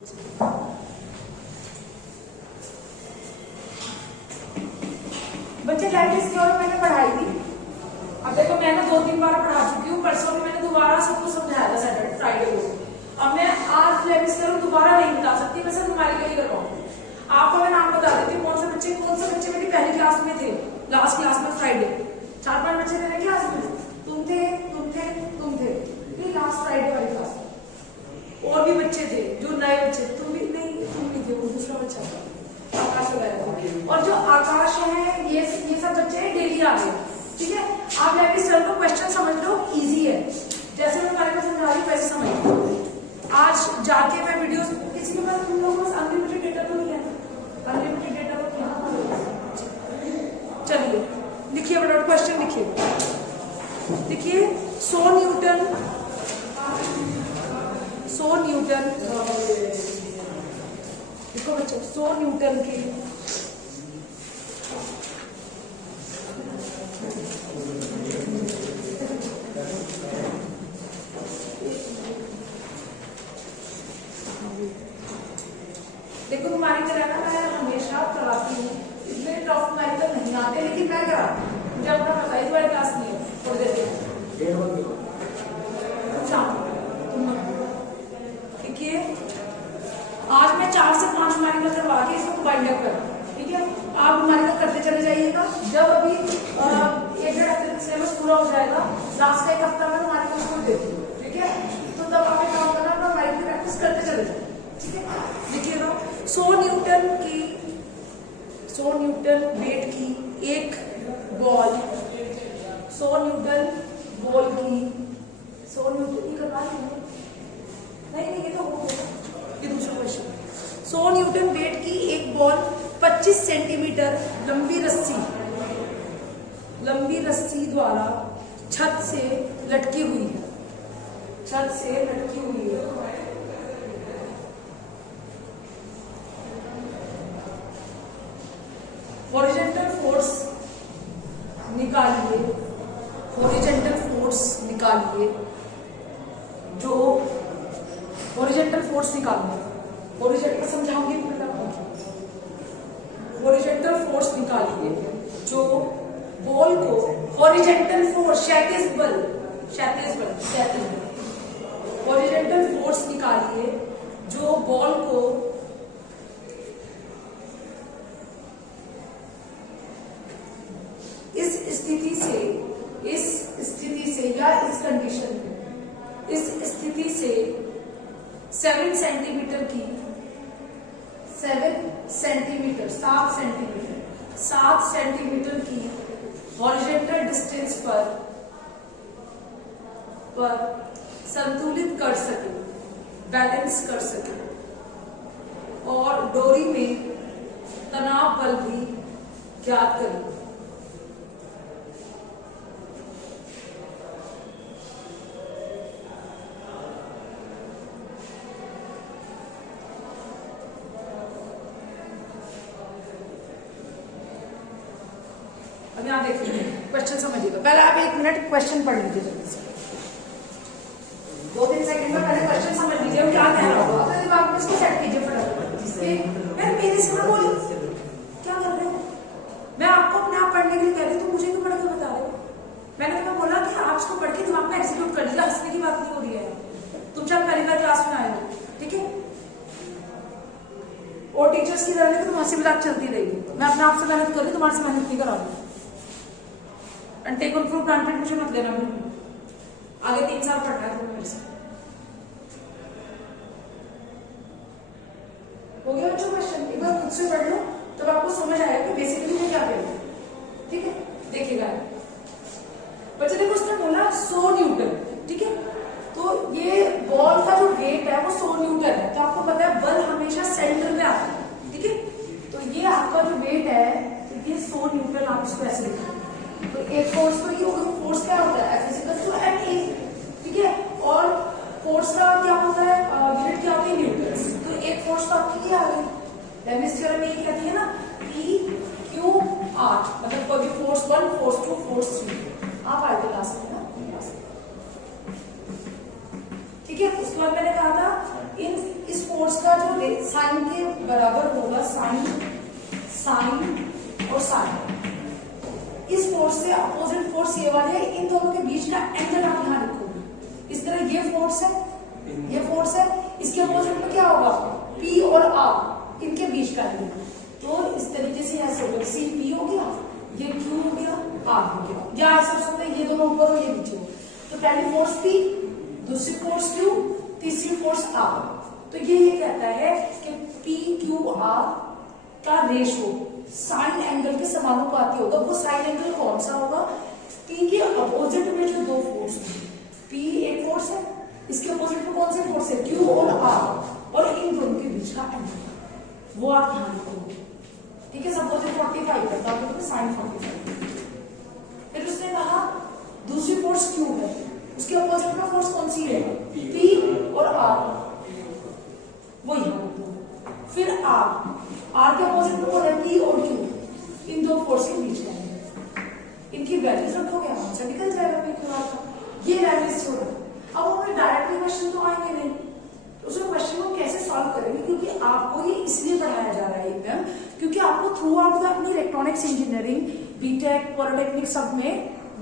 बच्चे lattice theorem मैंने पढ़ाई थी। अब देखो मैंने 2-3 बार पढ़ा चुकी हूँ। परसों भी मैंने दोबारा सबको समझाया था सैटरडे फ्राइडे को। अब मैं आज लैटिस थ्योरम दोबारा नहीं बता सकती, मैं सिर्फ न्यूमेरिकल करवाऊंगी। आपको मैं नाम बता देती हूँ कौन से बच्चे मेरी पहली क्लास में थे, लास्ट क्लास में फ्राइडे 4-5 बच्चे मेरे क्लास में तुम थे। लास्ट फ्राइडे वाली क्लास में और भी बच्चे थे जो नए बच्चे, तुम भी थे, वो दूसरा बच्चा था आकाश वगैरह। और जो आकाश है ये सब बच्चे डेली आ गए। ठीक है, आप लैटिस थ्योरम का क्वेश्चन समझ लो, इजी है। जैसे मैं तुम्हारे को समझा रही हूँ वैसे समझ लो। आज जाके मैं वीडियो किसी के पास तुम लोगों को अनलिमिटेड डेटा तो नहीं है, अनलिमिटेड डेटा तो क्या। चलिए लिखिए, बड़ा क्वेश्चन लिखिए 100 न्यूटन देखो बच्चों 100 न्यूटन के देखो तुम्हारी तरह ना मैं हमेशा कराती हूँ, इतने टफ न्यूमेरिकल नहीं आते लेकिन मैं कराती हूँ। मुझे अपना पता है तुम्हारी क्लास नहीं है, थोड़ी देर देखिए आज मैं 4 से 5 न्यूमेरिकल करवा के इसको बाइंड अप करूँ। ठीक है, आप न्यूमेरिकल करते चले जाइएगा। जब अभी 1-1.5 हफ्ते तक सिलेबस पूरा हो जाएगा, लास्ट का 1 हफ्ता में न्यूमेरिकल स्कूल देती हूँ। ठीक है, तो तब आप एक काम करना, अपना न्यूमेरिकल प्रैक्टिस करते चले जाए। ठीक है, देखिए 100 न्यूटन वेट की एक बॉल, 100 न्यूटन बॉल की 100 न्यूटन की करवा नहीं, ये तो हो गया। ये दूसरा क्वेश्चन, 100 न्यूटन वेट की एक बॉल 25 सेंटीमीटर लंबी रस्सी द्वारा छत से लटकी हुई है। हॉरिजॉन्टल फोर्स निकालिए जो हॉरिजॉन्टल फोर्स निकालना, हॉरिजॉन्टल समझाऊंगी। हॉरिजॉन्टल फोर्स निकालिए जो बॉल को, हॉरिजॉन्टल फोर्स क्षैतिज बल, हॉरिजॉन्टल फोर्स निकालिए जो बॉल को इस स्थिति से या इस कंडीशन में, इस स्थिति से 7 सेंटीमीटर की 7 सेंटीमीटर की हॉरिजॉन्टल डिस्टेंस पर संतुलित कर सके, बैलेंस कर सके और डोरी में तनाव बल भी ज्ञात करें। अब यहाँ देखिए क्वेश्चन समझिएगा। पहले आप 1 मिनट क्वेश्चन पढ़ लीजिए जल्दी से, 2-3 सेकंड में पहले क्वेश्चन समझ लीजिए क्या कह रहा होगा, अपने दिमाग में इसको सेट कीजिए फटाफट। मेरे से ना बोलो क्या कर रहे हो, मैं आपको अपने आप पढ़ने के लिए कह रही हूँ, तो मुझे क्यों पढ़ के बता रहे हो। मैंने तुम्हें बोला कि आप इसको पढ़ के दिमाग में एग्जीक्यूट कर लीजिए, हंसने की बात नहीं हो रही है। तुम जब पहली बार क्लास में आए हो, ठीक है, और टीचर्स की तरह तो हंसी मजाक चलती रहेगी। मैं अपने आप से मेहनत कर रही हूँ, तुम्हारे से मेहनत नहीं करा रही। टेकन फॉर ग्रांटेड मुझे मत लेना, आगे 3 साल पढ़ना है तुम्हें मेरे से। हो गया बच्चों क्वेश्चन, एक बार खुद से पढ़ लो तब आपको समझ आएगा कि बेसिकली मैं क्या कह रही हूँ। ठीक है, देखिएगा बच्चे, देखो उसने बोला 100 न्यूटन। ठीक है, तो ये बॉल का जो वेट है वो 100 न्यूटन है। तो आपको पता है बल हमेशा सेंटर में आता है। ठीक है, तो ये आपका जो वेट है ये 100 न्यूटन, आप इसको ऐसे लिखेंगे। तो एक फोर्स तो ये होगा, फोर्स क्या होता है F = ma। ठीक है, और फोर्स का क्या होता है, यूनिट क्या होती है, न्यूटन। तो एक फोर्स तो आपकी क्या आ गई, लेविस थ्योरम में कहती है ना P/Q/R, मतलब कोई भी फोर्स 1, फोर्स 2, फोर्स 3 आप आए थे क्लास में ना। ठीक है, उसके बाद मैंने कहा था इस फोर्स का उसका जो साइन के बराबर होगा, साइन और साइन, इस फोर्स से अपोजिट फोर्स ये वाले, इन दोनों के बीच का एंगल आप यहाँ रखोगे। इस तरह ये फोर्स है, ये फोर्स है, इसके अपोजिट में क्या होगा, P और R, इनके बीच का एंगल। तो इस तरीके से ऐसे होगा, सी P हो गया, ये Q हो गया, R हो गया, या ऐसा हो सकता है ये दोनों ऊपर हो ये नीचे हो। तो पहली फोर्स P, दूसरी फोर्स Q, तीसरी फोर्स R। तो ये कहता है कि PQR का रेशो साइन एंगल के समानुपाती होगा। वो साइन एंगल कौन सा होगा, P के अपोजिट में जो दो फोर्स है, P एक फोर्स है, इसके अपोजिट में कौन से फोर्स है, Q और R, और इन दोनों के बीच का एंगल, वो आप ध्यान रखोगे। ठीक है, सपोज 45 करता हूं तो साइन 45। फिर उसने कहा दूसरी फोर्स Q है, उसके अपोजिट में फोर्स कौन सी है, P और R, वो यहाँ। फिर R के अपोजिट में कौन है, P और Q, इन दो फोर्स के बीच का है। इनकी वैल्यूज रखोगे, आंसर निकल जाएगा PQR का। ये वैल्यूज छोड़ो। अब हमें डायरेक्टली क्वेश्चन तो आएंगे नहीं, तो उस क्वेश्चन को कैसे सॉल्व करेंगे, क्योंकि आपको ये इसलिए पढ़ाया जा रहा है एकदम, क्योंकि आपको थ्रू आउट अपनी इलेक्ट्रॉनिक्स इंजीनियरिंग, बीटेक, पॉलिटेक्निक, सब में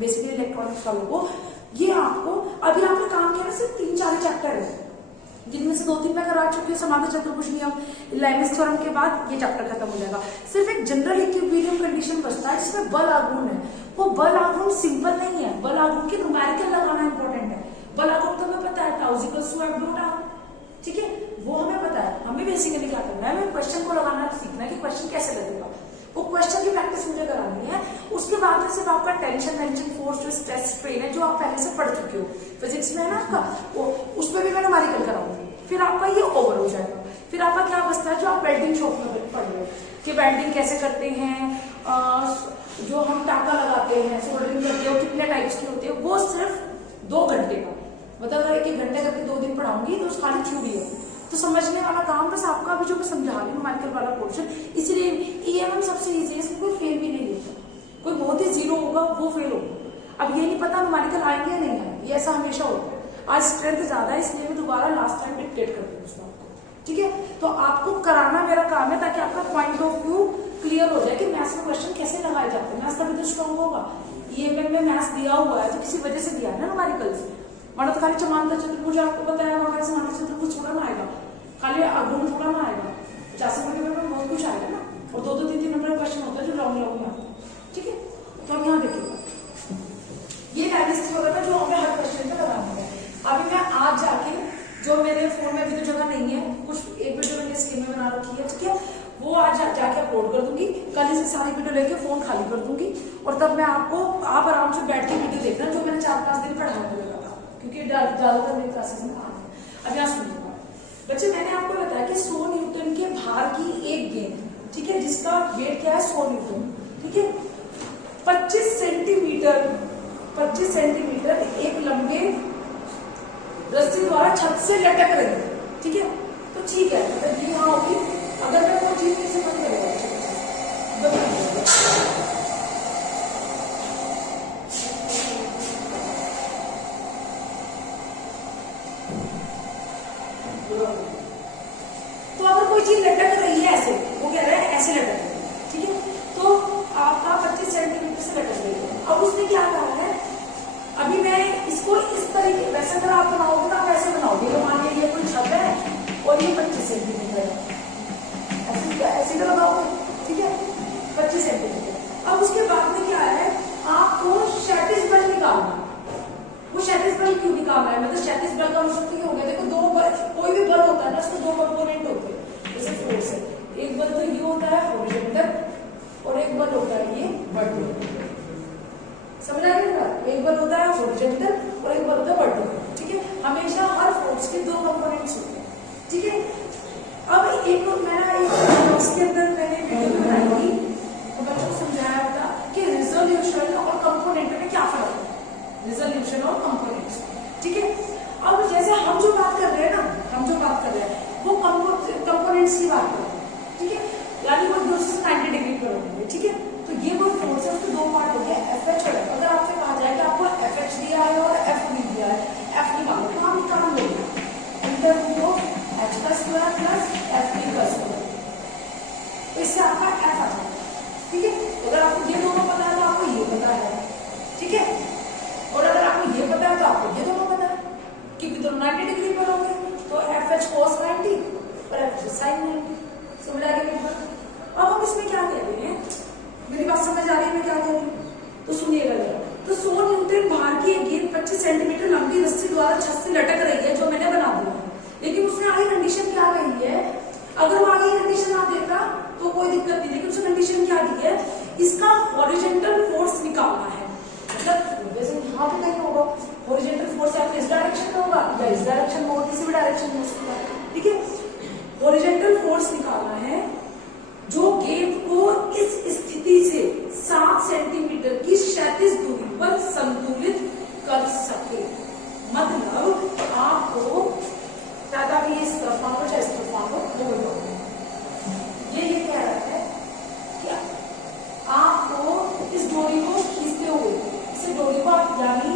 बेसिकली इलेक्ट्रॉनिक्स वालों को, ये आपको अभी आपने काम किया ना, सिर्फ 3-4 चैप्टर है, जिनमें से 2-3 मैं करा चुकी हूँ, समांतर चतुर्भुज नियम, लेविस थ्योरम के बाद ये चैप्टर खत्म हो जाएगा। सिर्फ एक जनरल इक्विलिब्रियम कंडीशन बचता है जिसमें बल आघूर्ण है। वो बल आघूर्ण सिंपल नहीं है, बल आघूर्ण के न्यूमेरिकल लगाना इंपॉर्टेंट है। बल आघूर्ण तो हमें पता है, F ठीक है, वो हमें पता है। हमें बेसिकली क्या करना है, हमें क्वेश्चन को लगाना सीखना है कि क्वेश्चन कैसे लगेगा, वो क्वेश्चन की प्रैक्टिस मुझे करानी है। उसके बाद में सिर्फ आपका टेंशन फोर्स, जो स्ट्रेस स्ट्रेन है, जो आप पहले से पढ़ चुके हो फिजिक्स में है ना आपका, वो उसमें भी मैं न्यूमेरिकल कराऊंगी। फिर आपका ये ओवर हो जाएगा। फिर आपका क्या बचता है, जो आप वेल्डिंग शॉप में पढ़ रहे हो कि वेल्डिंग कैसे करते हैं, जो हम टाका लगाते हैं, सोल्डरिंग करते हो, कितने टाइप्स की होती है, वो सिर्फ 2 घंटे का, मतलब अगर 1-1 घंटे करके 2 दिन पढ़ाऊंगी तो खाली थ्योरी है। तो समझने वाला काम बस आपका भी, जो मैं समझा रही हूँ न्यूमेरिकल वाला पोर्शन। इसीलिए EMM सबसे इजी है, इसमें कोई फेल भी नहीं होता। कोई बहुत ही जीरो होगा वो फेल होगा। अब ये नहीं पता न्यूमेरिकल आएंगे या नहीं आएंगे, ये ऐसा हमेशा होता है। आज स्ट्रेंथ ज्यादा है, इसलिए मैं दोबारा लास्ट टाइम डिक्टेट कर दूँ उसको, ठीक है। तो आपको कराना मेरा काम है, ताकि आपका पॉइंट ऑफ व्यू क्लियर हो जाए कि मैथ्स में क्वेश्चन कैसे लगाए जाते हैं। मैथ्स तभी तो स्ट्रॉन्ग होगा। EMM में मैथ्स दिया हुआ है तो किसी वजह से दिया है ना न्यूमेरिकल्स। वरना तो खाली समांतर चतुर्भुज आपको पता है, वहां समांतर चतुर्भुज थोड़ा ना आएगा, खाली आघूर्ण थोड़ा ना आएगा। 50 नंबर में बहुत कुछ आएगा ना, और 2-3 नंबर क्वेश्चन होता है जो लॉन्ग में आता है, ठीक है। तो हम यहाँ देखिएगा, ये एनालिसिस वगैरह जो हमें हर क्वेश्चन पे लगाना है। अभी मैं आज जाके, जो मेरे फोन में अभी तो जगह नहीं है, कुछ एक वीडियो मैंने स्क्रीन में बना रखी है, ठीक है, वो आज जाके अपलोड कर दूंगी। कल से सारी वीडियो लेके फोन खाली कर दूंगी, और तब मैं आपको, आप आराम से बैठ के वीडियो देखना, जो मैंने 4-5 दिन पढ़ाने लगा था, क्योंकि ज्यादातर मेरी क्लासेस में आ है। अब यहाँ सुनिएगा बच्चे, मैंने आपको बताया कि 100 न्यूटन के भार की एक गेंद, ठीक है, जिसका वेट क्या है 100 न्यूटन, ठीक है, 25 सेंटीमीटर एक लंबे रस्सी द्वारा छत से लटक रही है, ठीक है। तो ठीक है, मतलब ये यहाँ होगी। अगर मैं कोई चीज से बंद करेगा, तो अगर कोई चीज लटक रही है ऐसे, वो कह रहा है ऐसे लटक रही है, ठीक है, तो आपका 25 सेंटीमीटर से लटक रही है। अब उसने क्या कहा है, अभी मैं इसको इस तरीके, वैसे अगर आप बनाओगे ना, वैसे बनाओगे, तो मान लीजिए कोई छत है और ये 25 सेंटीमीटर है, ऐसे तो लगाओगे, ठीक है, 25 सेंटीमीटर। अब उसके बाद में क्या है, आपको क्षैतिज बल निकालना है। वो क्षैतिज बल क्यों निकालना है, मतलब क्षैतिज बल का मतलब तो ये हो गया, देखो 2 बल, कोई भी बल होता है ना, उसमें 2 कंपोनेंट होते हैं, जैसे फोर्स है, एक बल तो ये होता है हॉरिजॉन्टल, और एक बल होता है ये वर्टिकल। समझ आ गया, एक बल होता है हॉरिजॉन्टल और एक बल होता है वर्टिकल, ठीक है। हमेशा हर फोर्स के 2 कंपोनेंट्स होते हैं, ठीक है। अब एक मैंने उसके अंदर मैंने वीडियो बनाई थी, तो बच्चों को समझाया था कि रिजोल्यूशन और कंपोनेंट में क्या फर्क है, रिजोल्यूशन और कंपोनेंट्स, ठीक है। अब जैसे हम जो बात कर रहे हैं ना, वो कंपोनेंट्स की बात कर रहे हैं, ठीक है, यानी वो दूसरे से 90 डिग्री पर होंगे, ठीक है। तो ये कोई फोर्स है, उसके 2 पार्ट हो गए, FH और F। अगर आपसे कहा जाए कि आपको FH दिया है और F दिया है, F निकालो, तो हम निकाल लेंगे, अंडर रूट ऑफ H का स्क्वायर प्लस अगर वो आगे कंडीशन आप देता तो कोई दिक्कत नहीं, लेकिन उसने कंडीशन क्या दी है, इसका हॉरिजॉन्टल फोर्स निकालना है। मतलब वैसे यहाँ पे कहीं होगा हॉरिजॉन्टल फोर्स, या इस डायरेक्शन में होगा या इस डायरेक्शन में होगा, किसी भी डायरेक्शन में हो सकता है, ठीक है। हॉरिजॉन्टल फोर्स निकालना है जो गेंद को इस स्थिति से 7 सेंटीमीटर की क्षैतिज दूरी पर संतुलित कर सके। मतलब आपको ज्यादा भी इस तरफ मांगो चाहे इस तरफ मांगो, ये कह रहा है कि आपको इस डोरी को खींचते हुए, इस डोरी को आप, यानी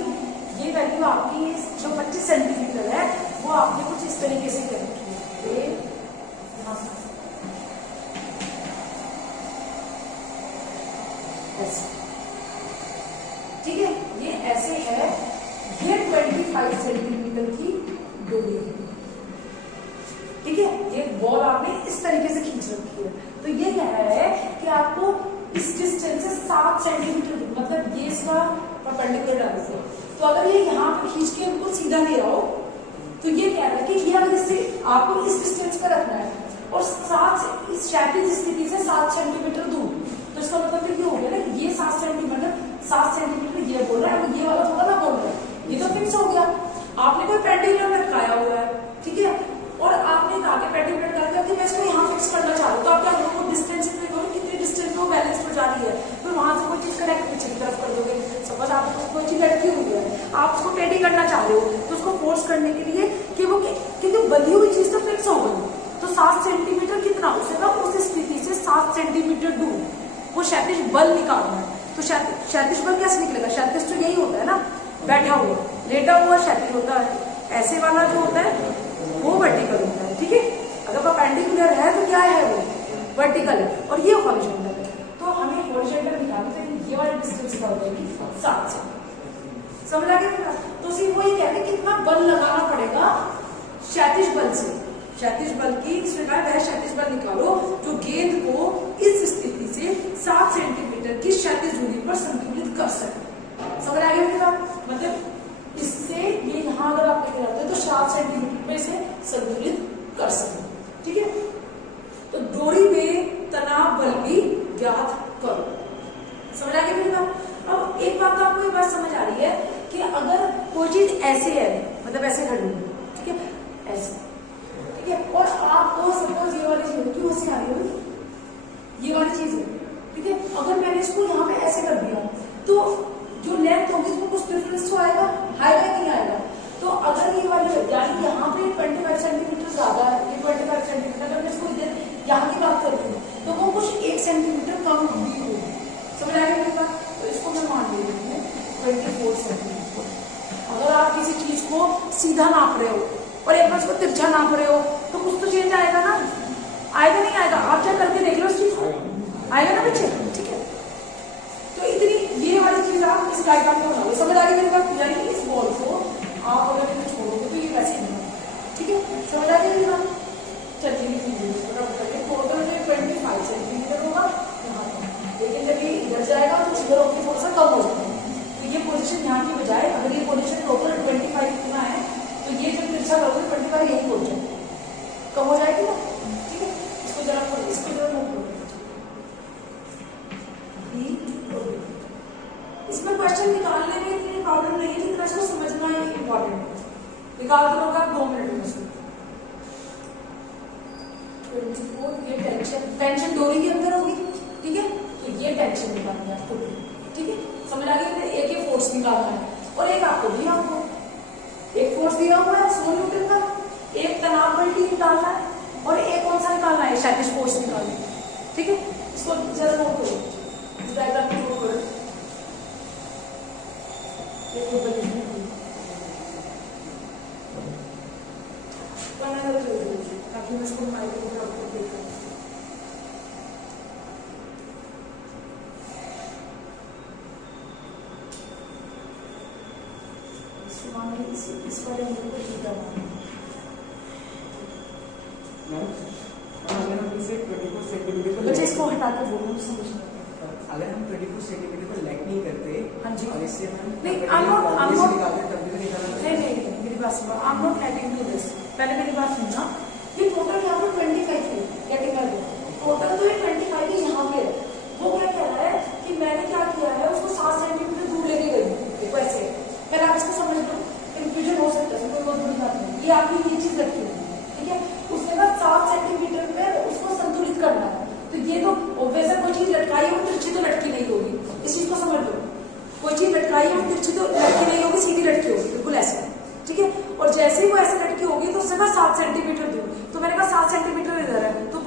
ये वैल्यू आपकी जो 25 सेंटीमीटर है वो आपने कुछ इस तरीके से कर रखी है, ठीक है। ये ऐसे है, ये 25 सेंटीमीटर की डोरी है, ठीक है। ये बॉल आपने इस तरीके से खींच रखी है, तो ये कह रहा है कि आपको इस डिस्टेंस से 7 सेंटीमीटर, मतलब ये इसका परपेंडिकुलर डाल से, तो अगर ये यहाँ पे खींच के उनको सीधा ले आओ तो ये कह रहा है कि ये अगर इससे आपको इस डिस्टेंस पर रखना है और 7 इस क्षैतिज स्थिति से 7 सेंटीमीटर दूर, तो इसका मतलब ये हो गया ना, ये 7 सेंटीमीटर ये बोल रहा है, ये वाला थोड़ा ना बोल रहा है, ये तो फिक्स हो गया। आपने कोई पेंडुलम लटकाया हुआ है, ठीक है, और आपने कहा कि पेंडुलम करके मैं इसको यहाँ फिक्स करना चाह रहा हूँ, तो आप क्या करोगे, डिस्टेंस कितने डिस्टेंस में बैलेंस पर जा रही है, फिर वहां से कोई चीज कनेक्ट पीछे की तरफ कर दोगे। सपोज आपको कोई चीज लटकी हुई है, आप उसको टेढ़ी करना चाह रहे हो, तो उसको फोर्स करने के लिए कि वो, क्योंकि बंधी हुई चीज तो फिक्स हो गई, तो 7 सेंटीमीटर कितना हो सकेगा, उस स्थिति से 7 सेंटीमीटर दूर वो क्षैतिज बल निकालना है। तो क्षैतिज बल कैसे निकलेगा, क्षैतिज तो यही होता है ना, बैठा हुआ, लेटा हुआ क्षैतिज होता है, ऐसे वाला जो होता है वो वर्टिकल होता है, ठीक है। अगर परपेंडिकुलर है तो क्या है, वो वर्टिकल है, और ये हॉरिजॉन्टल है। तो हमें हॉरिजॉन्टल निकालना है, ये वाली डिस्टेंस क्या हो जाएगी, 7 से, समझ आ गया। तो सिर्फ वो ये कहते हैं कितना बल लगाना पड़ेगा क्षैतिज बल से, क्षैतिज बल की वह क्षैतिज बल निकालो जो गेंद को इस स्थिति से 7 सेंटीमीटर की क्षैतिज दूरी पर संतुलित कर सके। समझ आ गया, मतलब इससे ये यहाँ अगर आप लेके जाते हैं तो 7 सेंटीमीटर पे इसे संतुलित कर सके, ठीक है। तो डोरी में तनाव बल भी ज्ञात करो। समझ आ गया। अब एक बात तो आपको ये बात समझ आ रही है कि अगर कोई चीज ऐसे है, मतलब ऐसे खड़ी है, ठीक है, ऐसे, ठीक है, और आपको सपोज ये वाली चीज क्यों ऐसे आ रही है, ये वाली चीज है, ठीक है, अगर मैंने इसको यहाँ पे ऐसे कर दिया तो जो लेंथ होगी उसमें कुछ डिफरेंस तो आएगा कि नहीं आएगा। तो अगर ये वाली, यानी यहाँ पे 25 सेंटीमीटर ज्यादा है, ये 25 सेंटीमीटर, अगर मैं इसको इधर यहाँ की बात करती हूँ तो वो कुछ 1 सेंटीमीटर कम भी होगी। समझ आएगा मेरी बात। तो इसको मैं मान ले रही हूँ 24 सेंटीमीटर। अगर आप किसी चीज को सीधा नाप रहे हो और एक बार उसको तिरछा नाप रहे हो तो कुछ तो चेंज आएगा ना, आएगा नहीं आएगा, आप क्या करके देख लो उस चीज को, आएगा ना बच्चे, ठीक है। तो इतनी ये वाली चीज आप इस डायग्राम में बनाओ। समझ आ रही मेरी बात, यानी इस बॉल को आप अगर इसे छोड़ोगे तो ये वैसे नहीं, ठीक है, समझ आ रही मेरी बात। चलिए टोटल में 25 सेंटीमीटर होगा यहाँ पर, लेकिन जब ये इधर जाएगा तो इधर आपकी थोड़ा सा कम हो जाएगा। तो ये पोजीशन यहाँ की बजाय अगर ये पोजीशन टोटल 25 इतना है तो ये जब तिरछा करोगे 25 यही पहुंच जाएगा, कम हो जाएगी ना, ठीक है। इसको जरा नोट करो। इसमें क्वेश्चन निकालने में इतनी प्रॉब्लम नहीं है जितना इसको समझना ही इम्पोर्टेंट है। निकाल कर होगा 2 मिनट में इसको। 24 ये टेंशन डोरी के अंदर होगी, ठीक है, तो ये टेंशन निकालना है आपको, ठीक है, समझ आ गया। एक ये फोर्स निकालना है और एक आपको दिया हुआ है, एक फोर्स दिया हुआ है 100 न्यूटन का, एक तनाव बल टी निकालना है और एक कौन सा निकालना है, क्षैतिज फोर्स निकालना है, ठीक है। इसको जरा नोट करो, इस डायग्राम को नोट करो। ताकि मैं इसको इस वाले को जीता बच्चे इसको हटा के बोलो समझ। अगर हम 24 सेंटीमीटर पर लैग नहीं करते, हाँ जी, और इससे हम नहीं मेरी बात सुनो, I am not adding to this. पहले मेरी बात सुनना, ये टोटल यहाँ पर 25 है,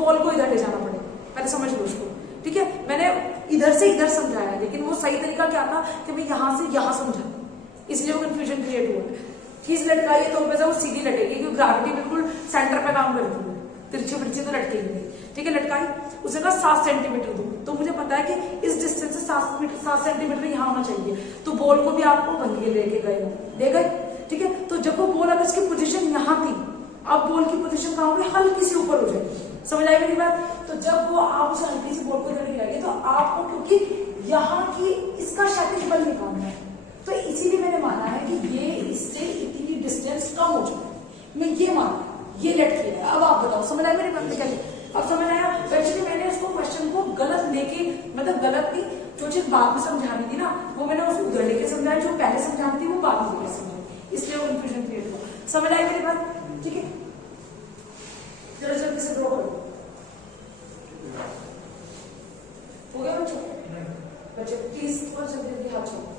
बॉल को इधर ले जाना पड़ेगा, पहले समझ लो उसको, ठीक है। मैंने इधर से इधर समझाया, लेकिन वो सही तरीका क्या था कि मैं यहाँ से यहाँ समझा, इसलिए वो कंफ्यूजन क्रिएट हुआ। चीज लटकाई तो वैसे वो सीधी लटेगी, क्योंकि ग्रेविटी बिल्कुल सेंटर पे काम करती है, तिरछी बिरछी तो लटकेगी नहीं, ठीक है। लटकाई, उसे कहा 7 सेंटीमीटर दूर, तो मुझे पता है कि इस डिस्टेंस से 7 सेंटीमीटर यहाँ होना चाहिए, तो बॉल को भी आपको वहीं लेके गए, ठीक है। तो जब वो बॉल अगर इसकी पोजीशन यहाँ थी, अब बॉल की पोजीशन कहाँ होगी, हल्की सी ऊपर हो जाएगी, समझ आई मेरी बात। तो जब वो आप उसे हल्की सी बॉल को इधर गिराएंगे तो आपको, क्योंकि यहाँ की इसका क्षैतिज बल निकालना है, तो इसीलिए मैंने माना है कि ये इससे इतनी डिस्टेंस कम हो जाए, मैं ये माना, ये लेट किया है। अब आप बताओ समझ आया मेरी बात कैसे, अब समझ आया। एक्चुअली मैंने उसको क्वेश्चन को गलत लेके, मतलब गलत नहीं, जो चीज बाद में समझानी थी ना वो मैंने उसको उधर लेके समझाया, जो पहले समझानी थी वो बाद में लेके समझाई, इसलिए वो कंफ्यूजन क्रिएट हुआ। समझ आया मेरी बात, ठीक है। जरा जल्दी से ड्रॉ करो, हो गया बच्चों? बच्चे प्लीज थोड़ा जल्दी हाथ छोड़ो।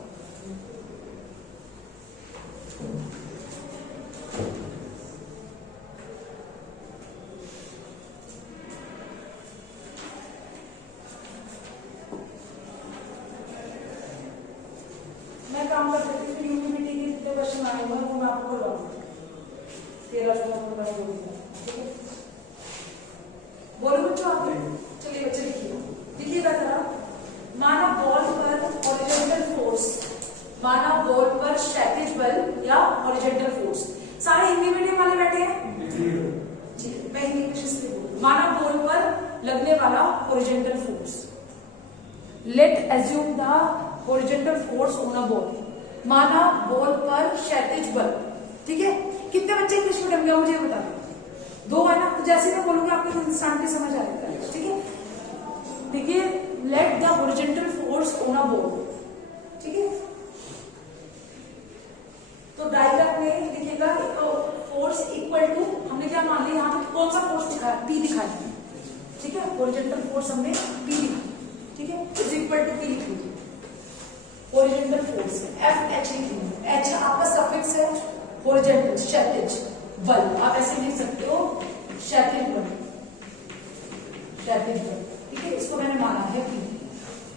मैं काम कर रही थी, फिर यूनिटी के जितने क्वेश्चन आए हुए वो मैं आपको करवाऊंगी, 13 ठीक है। बोलो बच्चों आप, चलिए बच्चे लिखिएगा जरा। माना बॉल पर हॉरिजॉन्टल फोर्स, माना बॉल पर क्षैतिज बल या हॉरिजॉन्टल फोर्स, सारे हिंदी मीडियम वाले बैठे हैं जी, मैं इंग्लिश इसलिए बोलूं। माना बॉल पर लगने वाला horizontal force, late assume the horizontal force on a ball, माना बॉल पर क्षैतिज बल, ठीक है। कितने बच्चे इंग्लिश मीडियम गया मुझे बता दो, 2 है ना, तो जैसे मैं बोलूंगी आपको इंस्टेंटली समझ आएगा, ठीक है। देखिए, let the horizontal force on a ball, ठीक है। तो डायग्राम में लिखिएगा फोर्स इक्वल टू, हमने क्या मान लिया यहाँ पे कौन सा फोर्स दिखाया, P दिखाया, ठीक है। हॉरिजॉन्टल फोर्स हमने P लिखा, ठीक है, इज इक्वल टू P लिखेंगे। हॉरिजॉन्टल फोर्स F H लिखेंगे, H आपका सफिक्स है, हॉरिजॉन्टल क्षैतिज बल, आप ऐसे लिख सकते हो क्षैतिज बल, क्षैतिज बल, ठीक है। इसको मैंने माना है P,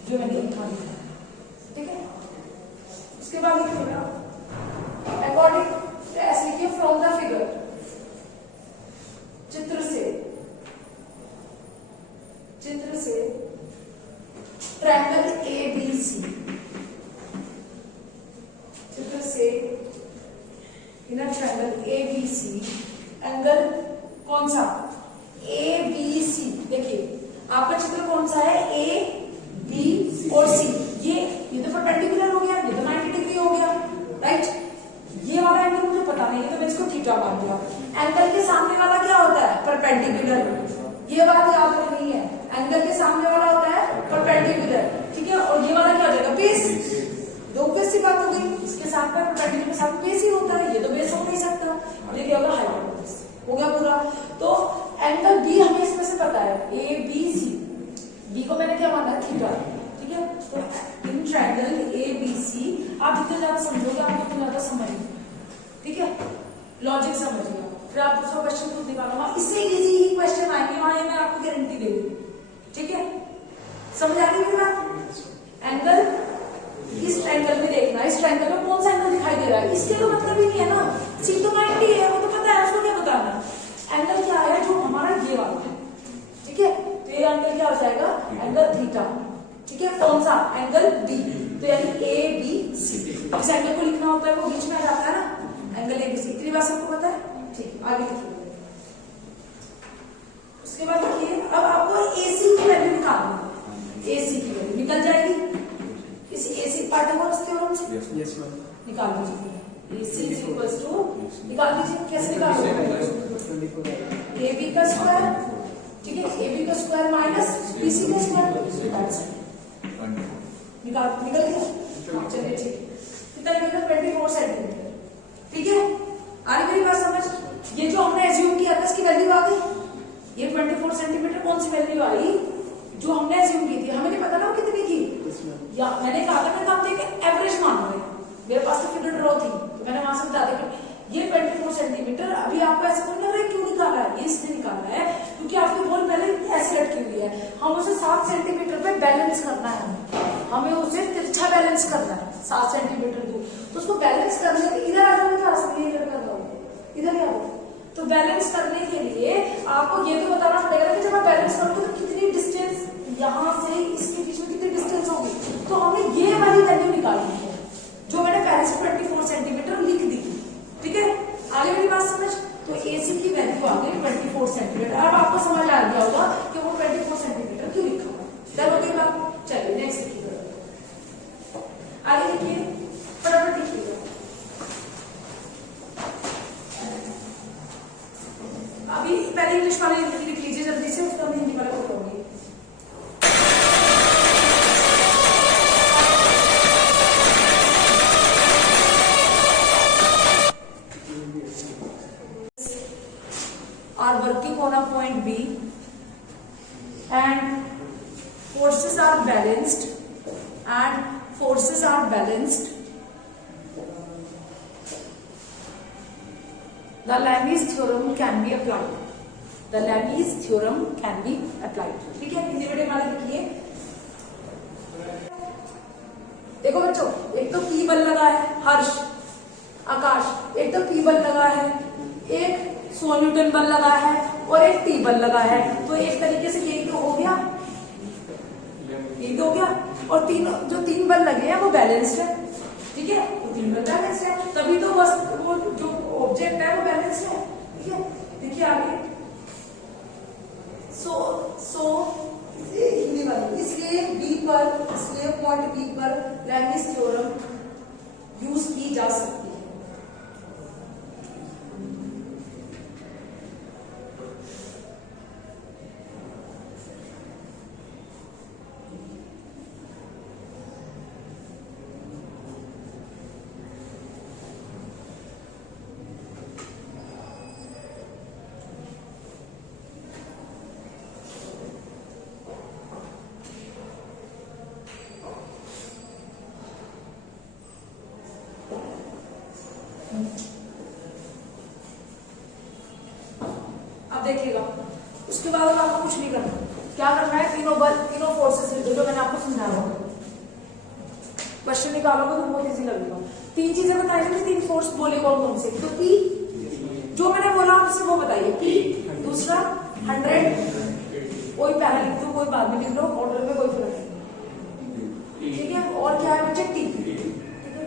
जो मैंने लिखा, ठीक है। उसके बाद लिखिएगा अकॉर्डिंग, ऐसे लिखिए फ्रॉम द फिगर, चित्र से ट्रायंगल ABC, चित्र से इन ट्रायंगल ABC, एंगल कौन सा, ABC, देखिए आपका चित्र कौन सा है, A, B और C, ये तो परपेंडिकुलर हो गया, ये तो 90 डिग्री हो गया, राइट। ये वाला एंगल मुझे पता नहीं है तो मैं इसको थीटा मान लिया। एंगल के सामने वाला क्या होता है, परपेंडिकुलर, ये बात याद रखनी है, एंगल के सामने वाला होता है परपेंडिकुलर, ठीक है। और ये वाला क्या हो जाएगा, बेस, दो बेस की बात हो गई, इसके साथ में परपेंडिकुलर के साथ बेस ही होता है, ये तो बेस हो नहीं सकता, ये होगा हाइपोटेनस, हो गया पूरा। तो एंगल बी हमें इसमें से पता है, ABC, बी को मैंने क्या माना है, थीटा, ठीक है। तो इन ट्रायंगल ABC, आप जितने ज्यादा समझोगे आपको उतना ज्यादा समझिए, ठीक है, लॉजिक समझिएगा। फिर आप दूसरा क्वेश्चन खुद निकालो, इससे इजी ही क्वेश्चन आएंगे वहां, मैं आपको गारंटी दे रही हूँ, ठीक है। समझ आ गई मेरी बात। एंगल इस ट्रायंगल में देखना, इस ट्रायंगल में कौन सा एंगल दिखाई दे रहा है, इसके तो मतलब ही नहीं है ना, सी तो 90 है, वो तो पता है, उसको क्या बताना। एंगल क्या है, जो हमारा ये वाला है, ठीक है। तो ये एंगल क्या हो जाएगा, एंगल थीटा, ठीक है। कौन सा, एंगल बी, तो यानी ABC, इस एंगल को लिखना होता है वो बीच में आ जाता है ना, एंगल ABC, इतनी बात सबको पता है, ठीक। आगे लिखिए, उसके बाद देखिए, अब आपको AC की वैल्यू निकालनी है, AC की वैल्यू निकल जाएगी इस AC पाइथागोरस थ्योरम से, निकाल दीजिए। AC इज इक्वल्स टू, निकाल दीजिए, कैसे निकालोगे, AB का स्क्वायर, ठीक है, AB का स्क्वायर माइनस BC का स्क्वायर, निकल गया, चलिए ठीक, कितना निकला, 24 सेंटीमीटर, ठीक है। आ रही मेरी बात समझ, ये जो हमने एज्यूम किया था इसकी वैल्यू आ गई, ये 24 सेंटीमीटर कौन सी वैल्यू आई, जो हमने एज्यूम की थी, हमें नहीं पता ना वो कितनी थी, या मैंने कहा था मैं आपको एक एवरेज मान रहे, मेरे पास तो फिगर ड्रॉ थी तो मैंने वहां से बता दिया ये 24 सेंटीमीटर। अभी आपको ऐसा नहीं लग रहा है क्यों निकाला है, ये इसलिए निकाला है क्योंकि आपकी बॉल पहले हम उसे 7 सेंटीमीटर पे बैलेंस करना है, हमें उसे तिरछा बैलेंस करना है 7 सेंटीमीटर दूर। तो उसको बैलेंस करने के इधर आ जाओगे तो आसान इधर कर दो, इधर ही आओ। तो बैलेंस करने के लिए आपको ये तो बताना पड़ेगा कि जब आप बैलेंस करोगे तो कितनी डिस्टेंस यहाँ से इसके बीच में कितनी डिस्टेंस होगी। तो हमें ये वाली वैल्यू निकालनी है जो मैंने पहले से 24 सेंटीमीटर लिख दी थी। ठीक है, आगे मेरी बात समझ। तो AC की वैल्यू आ गई 24 सेंटीमीटर। अब आपको समझ आ गया होगा कि वो 24 सेंटीमीटर क्यों लिखा हुआ। डर हो गई बात। चलिए नेक्स्ट लिखिए, आगे लिखिए, फटाफट लिखिएगा। अभी पहले इंग्लिश वाले लिख लीजिए जल्दी से, उसको हम हिंदी वाला बताऊंगी। Are working on a point B and forces are balanced the Lami's theorem can be applied. The Lami's theorem can be applied. ठीक है, हिंदी मीडियम वाले लिखिए। देखो बच्चों, एक तो P बल लगा है, हर्ष, आकाश, एक तो P बल लगा है, एक 100 न्यूटन बल लगा है और एक T बल लगा है। तो एक तरीके से यही तो हो गया, यही तो हो गया। और तीनों जो 3 बल लगे हैं वो बैलेंस्ड है। ठीक है, वो 3 बल बैलेंस्ड है, तभी तो बस वो जो ऑब्जेक्ट है वो बैलेंस्ड है। ठीक है, देखिए आगे। सो हिंदी वाली, इसलिए पॉइंट बी पर लैमिस थ्योरम यूज की जा सकती है। अब देखिएगा, उसके बाद अब आपको कुछ नहीं करना। क्या करना है, तीनों फोर्सेस लिख दो जो मैंने आपको समझाया। क्वेश्चन निकालोगे तो बहुत इजी लगेगा। 3 चीजें बताई थी, 3 फोर्स बोले कौन कौन से। तो P जो मैंने बोला आपसे वो बताइए। P, दूसरा 100, कोई पहले लिख दो कोई बाद में लिख लो, ऑर्डर में कोई फर्क नहीं। ठीक है, और क्या है बच्चे, T। ठीक है,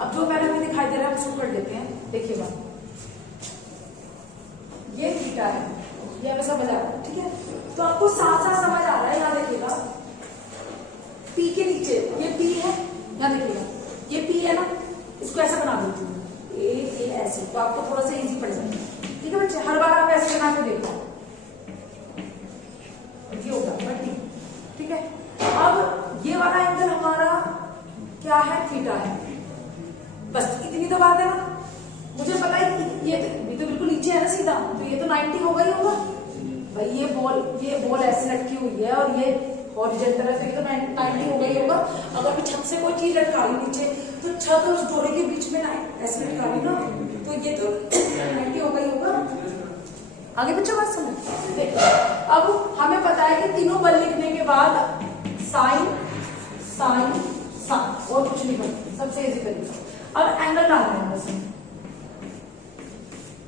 अब जो मैंने हमें दिखाई दे रहा है हम शुरू कर देते हैं। देखिएगा, ये थीटा है, ये हमें समझ आ रहा है। ठीक है, तो आपको साथ साथ समझ आ रहा है। यहाँ देखिएगा, P के नीचे ये P है, यहाँ देखिएगा ये P है ना, इसको ऐसा बना देती हूँ, ए ऐसे, तो आपको थोड़ा सा इजी पड़ जाएगा। ठीक है बच्चे, हर बार आप ऐसे बना के देखो, ये होगा T। ठीक है, अब ये वाला एंगल हमारा क्या है, थीटा है। बस इतनी तो बात है ना। मुझे पता है ये तो बिल्कुल नीचे है ना सीधा, तो ये तो 90 होगा ही होगा भाई। ये बॉल ऐसे लटकी हुई है और ये हॉरिजॉन्टल है, तो ये तो 90 होगा ही होगा। अगर मैं छत से कोई चीज लटका रही नीचे, तो छत और उस डोरे के बीच में ऐसे लटका रही ना, तो ये तो 90 होगा ही होगा। आगे बच्चों बात समझ। देखो, अब हमें पता है कि तीनों बल लिखने के बाद साइन और कुछ नहीं करना, सबसे इजी तरीका। अब एंगल डालना है, बस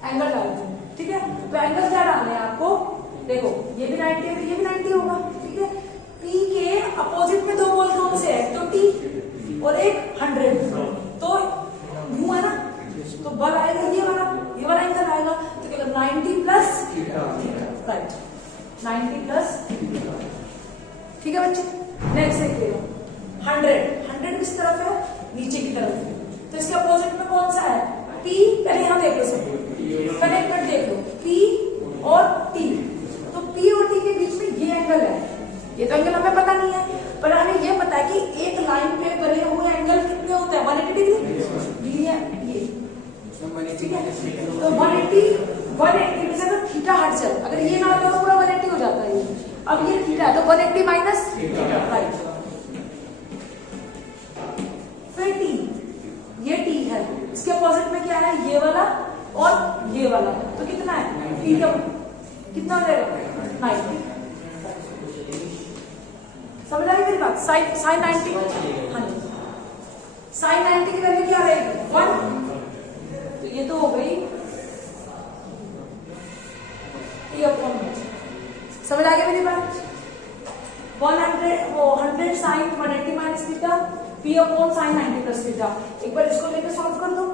एंगल डालते हैं। ठीक है, तो एंगल क्या डालना है आपको, देखो ये भी 90 है तो ये भी 90 होगा। ठीक है, P के अपोजिट में 2 बॉल कौन से है, तो T और एक 100, तो यू है ना, तो बल आएगा ये वाला एंगल आएगा। तो क्या 90 प्लस राइट, 90 प्लस। ठीक है बच्चे, नेक्स्ट देखिएगा, 100 किस तरफ है, नीचे की तरफ है, तो इसके अपोजिट में कौन सा है, P। पहले यहाँ देख लो, सब कनेक्टेड देख लो, P और T। तो P और T के बीच में ये एंगल है, ये तो एंगल हमें पता नहीं है, पर हमें ये पता है कि एक लाइन पे बने हुए एंगल कितने होते हैं, 180 डिग्री। ये ठीक है, तो 180 में से अगर थीटा हट जाए, अगर ये ना हो तो पूरा 180 हो जाता है ये। अब ये थीटा है तो 180 माइनस राइट, फिर T, ये T है, इसके अपोजिट में क्या है, ये वाला और ये वाला, तो कितना है, T का कितना हो जाएगा, 90। मेरी बात? साइन 90, हाँ जी, साइन 90 की वैल्यू क्या रहेगी? 1। तो ये तो हो गई T अपॉन 1। समझ आ गया मेरी बात? 100 sine 180 minus theta P upon sine 90 plus theta. एक बार इसको लेकर सॉल्व कर दो,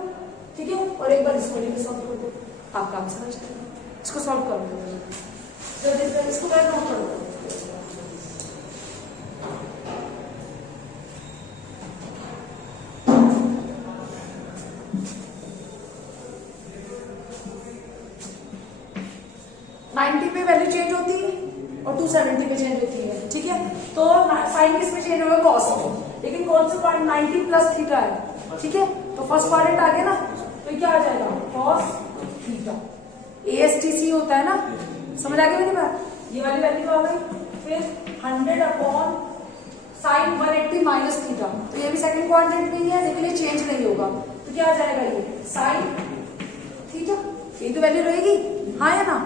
ठीक है, और एक बार इसको लेकर सॉल्व कर दो। आप काम समझ गए, इसको सॉल्व कर दो, इसको क्या नोट कर दो। पे वैल्यू चेंज होती है और 270 पे चेंज होती है, ठीक है। तो साइन किस में चेंज होगा? कॉस में, लेकिन कौन सा पॉइंट 90 प्लस थीटा है, ठीक है। तो फर्स्ट क्वाड्रेंट आ गया ना, तो क्या आ जाएगा? Cos theta. ASTC होता है ना, समझ आ गई मेरी बात? ये वाली वैल्यू आ गई। फिर 100 अपॉन साइन 180 माइनस थीटा, तो ये भी सेकंड क्वाड्रेंट नहीं है, लेकिन ये चेंज नहीं होगा, तो क्या आ जाएगा? ये साइन थीटा। ये तो वैल्यू रहेगी, हाँ या ना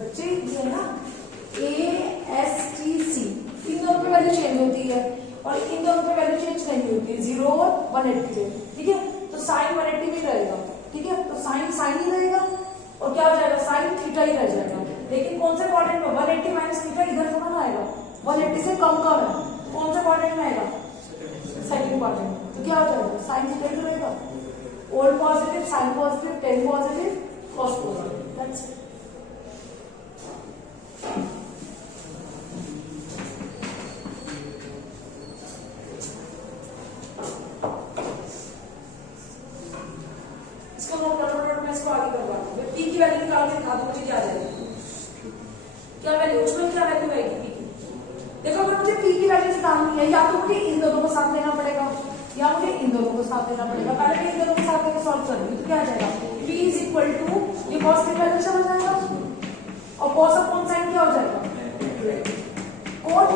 बच्चे? ये है ना ASTC, इन दोनों पे वैल्यू चेंज होती है और इन दोनों पे वैल्यू चेंज नहीं होती है, 0 और 180 पे, ठीक है। तो साइन 180 भी रहेगा, ठीक है। तो साइन ही रहेगा और क्या हो जाएगा? साइन थीटा ही रह जाएगा। लेकिन कौन से क्वाड्रेंट में? 180 माइनस थीटा इधर थोड़ा ना आएगा, 180 से कम है। कौन से क्वाड्रेंट में आएगा? Second quadrant. तो क्या हो जाएगा? साइन थीटा ही रहेगा। All positive, sine positive, tan positive, cos positive, that's it. इसको नोट करो, मैं इसको आगे करवा दूं। पी की वैल्यू निकाल के दिखा दो मुझे, क्या आ जाएगी? क्या वैल्यू? उसमें क्या वैल्यू आएगी पी की? देखो, अगर मुझे पी की वैल्यू निकालनी है, या तो मुझे इन दोनों को साथ लेना पड़ेगा या मुझे इन दोनों को साथ लेना पड़ेगा। पहले मैं इन दोनों को साथ लेकर सॉल्व करूंगी, तो क्या आ जाएगा? P इज इक्वल टू, ये कॉस की वैल्यू समझ आएगा, और कॉस अपॉन साइन क्या हो जाएगा? Cot.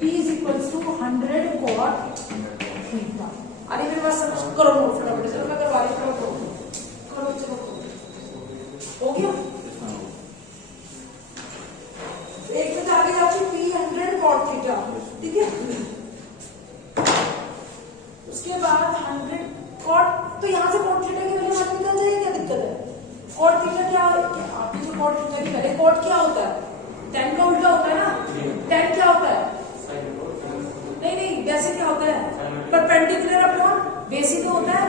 P is equal to 100 cot theta. अरे मेरे पास समझ करो नोट फटाफट, चलो मैं करवा रही हूँ, करो चलो, हो गया। एक में आगे जाती P 100 कॉट थीटा, ठीक है। उसके बाद 100 कॉट, तो यहाँ से कॉट थीटा की वैल्यू निकल जाएगी, क्या दिक्कत है? कॉट थीटा क्या आपकी जो कॉट थीटा की वैल्यू, कॉट क्या होता है? tan का उल्टा होता है ना। tan क्या होता है? नहीं, वैसे क्या होता है? परपेंडिकुलर अपॉन बेस ही तो होता है।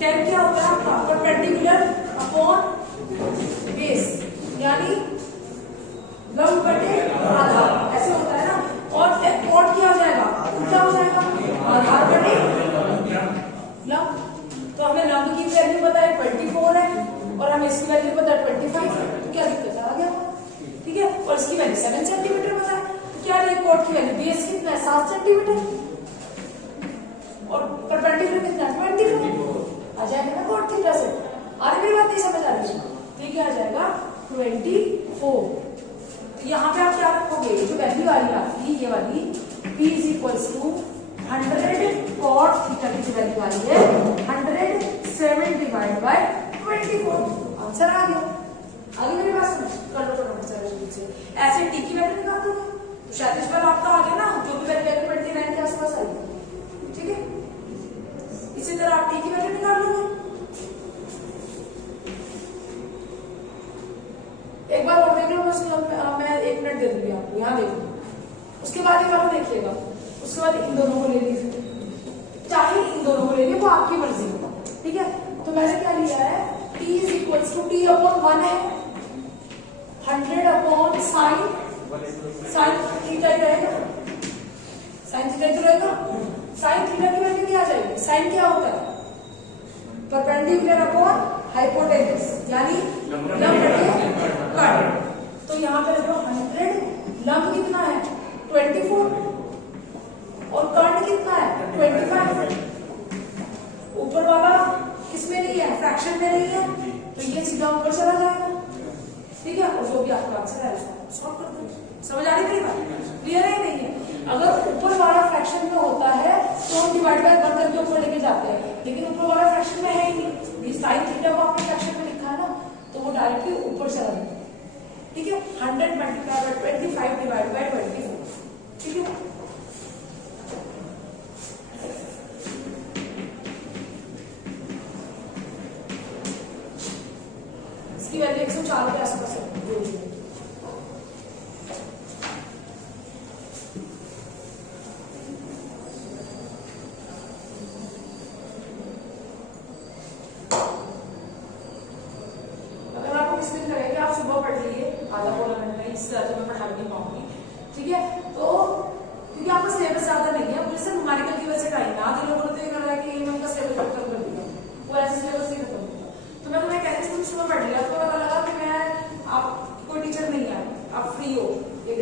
tan क्या होता है आपका? परपेंडिकुलर अपॉन बेस, यानी लंब बटे आधार, ऐसे होता है ना। और कॉट क्या हो जाएगा? उल्टा हो जाएगा, आधार बटे लंब। तो हमें लंब की वैल्यू पता है 24 है और हमें इसकी वैल्यू पता है 25 है, तो क्या दिक्कत आ गया? ठीक है। और इसकी वैल्यू 7 सेंटीमीटर पता है, तो क्या रहेगी कॉट की वैल्यू? बेस कितना है? 7 सेंटीमीटर और परपेंडिकुलर कितना है? 24 आ जाएगा ना कॉट थीटा से। आगे मेरी बात नहीं समझ आ रही है, तो क्या आ जाएगा? 24। तो यहाँ पे आप क्या रखोगे? जो वैल्यू आ रही है आपकी, ये वाली P is equals to 100 cot theta की जो वैल्यू आ रही है 107 डिवाइड बाय 24। आंसर आ गया। आगे मेरे पास कर लो ऐसे टी की वैल्यू निकाल दोगे, तो शायद इस बार आपका आ गया ना, जो भी वैल्यू 29 के आसपास आई, ठीक है। इसी तरह आप टी की वैल्यू निकाल लोगे। एक बार और देख लो, मैं 1 मिनट दे दूंगी आपको, यहाँ देखो। उसके बाद ये वाला देखिएगा, उसके बाद इन दोनों को ले लीजिए, चाहे इन दोनों को ले लीजिए, वो आपकी मर्जी होगा, ठीक है। तो मैंने क्या लिया है? T is equals to T upon 1 है, 100 अपॉन साइन थीटा ही रहेगा, साइन थीटा ही तो रहेगा। साइन थीटा की वैल्यू क्या आ जाएगी? साइन क्या होता है? परपेंडिकुलर अपॉन हाइपोटेनस, यानी लंब बटे कर्ण। तो यहाँ पे देखो 100, लंब कितना है? 24 और कर्ण कितना है? 25। ऊपर वाला किसमें नहीं है? फ्रैक्शन में नहीं है, तो ये सीधा ऊपर चला जाएगा, ठीक है। और जो भी आपका आंसर है उसको सॉल्व कर दो। समझ आ रही मेरी बात? क्लियर है नहीं है? अगर ऊपर वाला फ्रैक्शन में होता है तो हम डिवाइड बाय कर करके ऊपर लेके जाते हैं, लेकिन ऊपर वाला फ्रैक्शन में है ही नहीं। ये साइन थीटा को आपने फ्रैक्शन में लिखा है ना, तो वो डायरेक्टली ऊपर चला जाता है, ठीक है। 100 मल्टीप्लाई बाय 25 डिवाइड बाय 24, ठीक है। इसकी वैल्यू 104 के आसपास है। आप सुबह पढ़ लीजिए आधा पौना घंटा, इससे ज्यादा मैं पढ़ा नहीं पाऊंगी, ठीक है। तो क्योंकि आपका सिलेबस ज्यादा नहीं है, मुझे सिर्फ न्यूमेरिकल की वजह से टाइम ना तो लोगों ने कर रहा है कि मैं उनका सिलेबस खत्म कर दूंगा, वो ऐसे सिलेबस नहीं खत्म होगा। तो मैं तुम्हें कहती हूँ सुबह पढ़ लिया, तो पता लगा कि मैं आप कोई टीचर नहीं है, आप फ्री हो 1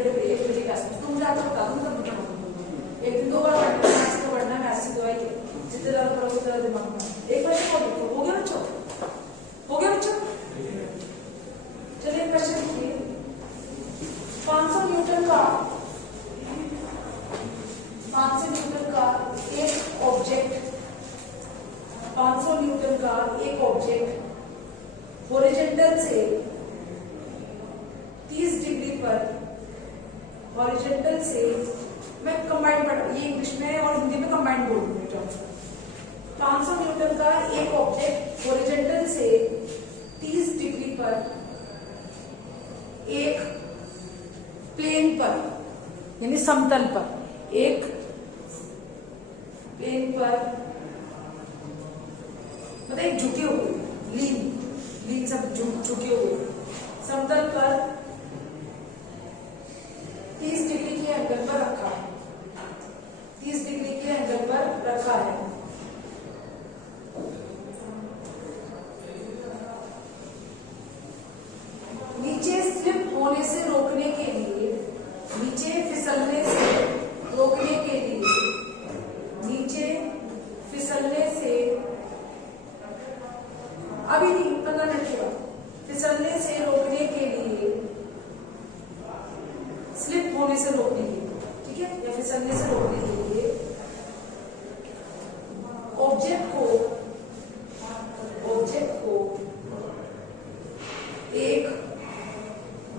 बजे क्लास में, तो मुझे आपको बता दूँ तब बता दूँ। एक दिन 2 बार पढ़ना है, मैथ्स को पढ़ना है, मैथ्स की दवाई जितने ज्यादा पढ़ोगे उतना ज्यादा दिमाग में। एक क्वेश्चन हो गया बच्चों, हो गया बच्चों। चलिए क्वेश्चन लिखिए। 500 न्यूटन का एक ऑब्जेक्ट, 500 न्यूटन का एक ऑब्जेक्ट हॉरिजॉन्टल से 30 डिग्री पर, हॉरिजॉन्टल से, मैं कंबाइंड पढ़, ये इंग्लिश में और हिंदी में कंबाइंड बोल दूंगी टर्म्स। 500 न्यूटन का एक ऑब्जेक्ट हॉरिजॉन्टल से 30 डिग्री पर एक प्लेन पर, यानी समतल पर, एक प्लेन पर, मतलब एक झुके हुए, लीन सब झुके हुए समतल पर 30 डिग्री के एंगल पर रखा है, 30 डिग्री के एंगल पर रखा है। नीचे स्लिप होने से रोकने के लिए, नीचे फिसलने से रोकने के लिए, नीचे फिसलने से, अभी नहीं पता नहीं, फिसलने से रोकने के लिए, स्लिप होने से रोकने के लिए, ठीक है, या फिसलने से रोकने के लिए ऑब्जेक्ट को एक